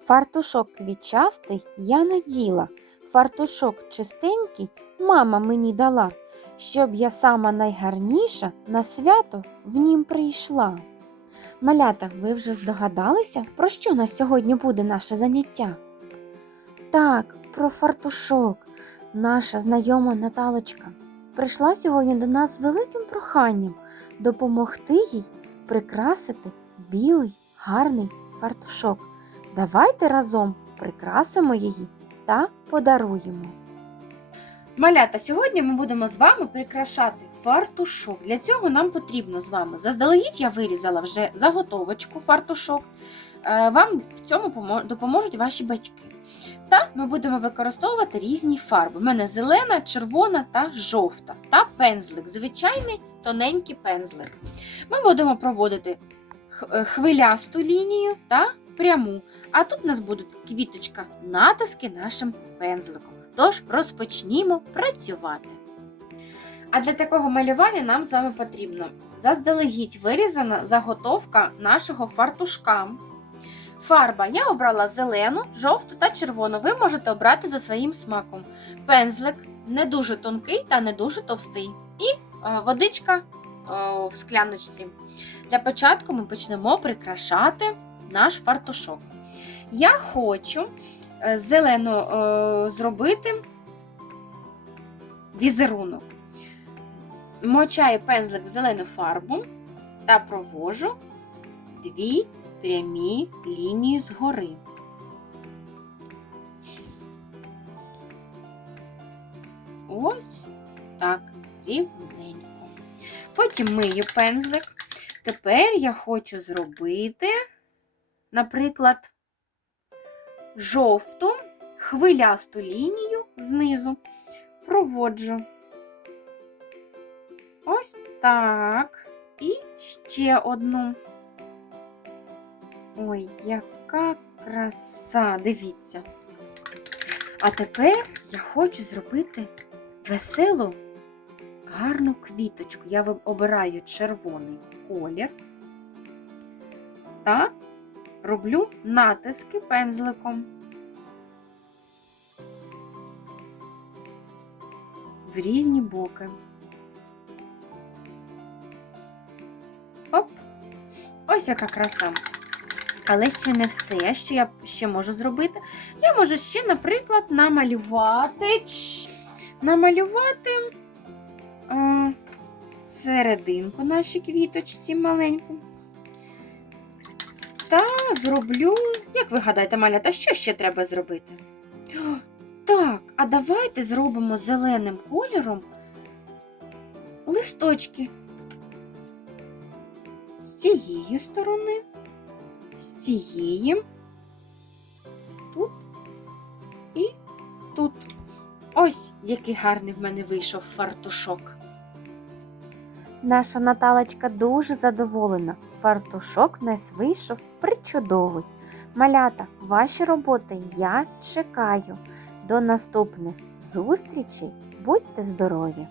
Фартушок квітчастий я наділа, фартушок чистенький мама мені дала, щоб я сама найгарніша на свято в нім прийшла. Малята, ви вже здогадалися, про що на сьогодні буде наше заняття? Так, про фартушок. Наша знайома Наталочка прийшла сьогодні до нас з великим проханням допомогти їй прикрасити білий гарний фартушок. Давайте разом прикрасимо її та подаруємо. Малята, сьогодні ми будемо з вами прикрашати фартушок. Для цього нам потрібно з вами. Заздалегідь я вирізала вже заготовочку фартушок. Е, Вам в цьому допоможуть ваші батьки. Та ми будемо використовувати різні фарби. У мене зелена, червона та жовта. Та пензлик, звичайний тоненький пензлик. Ми будемо проводити е, хвилясту лінію та пряму. А тут у нас будуть квіточка натиски нашим пензликом. Тож розпочнімо працювати. А для такого малювання нам з вами потрібно заздалегідь вирізана заготовка нашого фартушка. Фарба я обрала зелену, жовту та червону. Ви можете обрати за своїм смаком. Пензлик не дуже тонкий та не дуже товстий. І е, водичка е, в скляночці. Для початку ми почнемо прикрашати наш фартушок. Я хочу е, зелено е, зробити візерунок. Мочаю пензлик в зелену фарбу та провожу дві прямі лінії згори. Ось так рівненько. Потім мию пензлик. Тепер я хочу зробити, наприклад, жовту хвилясту лінію знизу проводжу. Ось так. І ще одну. Ой, яка краса! Дивіться. А тепер я хочу зробити веселу, гарну квіточку. Я обираю червоний колір та роблю натиски пензликом. В різні боки. Оп! Ось яка краса. Але ще не все, що я ще можу зробити. Я можу ще, наприклад, намалювати, намалювати а, серединку нашій квіточці маленьку. Та зроблю, як ви гадаєте, малята, що ще треба зробити? Так, а давайте зробимо зеленим кольором листочки. З цієї сторони, з цієї, тут і тут. Ось який гарний в мене вийшов фартушок. Наша Наталочка дуже задоволена. Фартушок нас вийшов причудовий. Малята, ваші роботи я чекаю. До наступних зустрічей. Будьте здорові!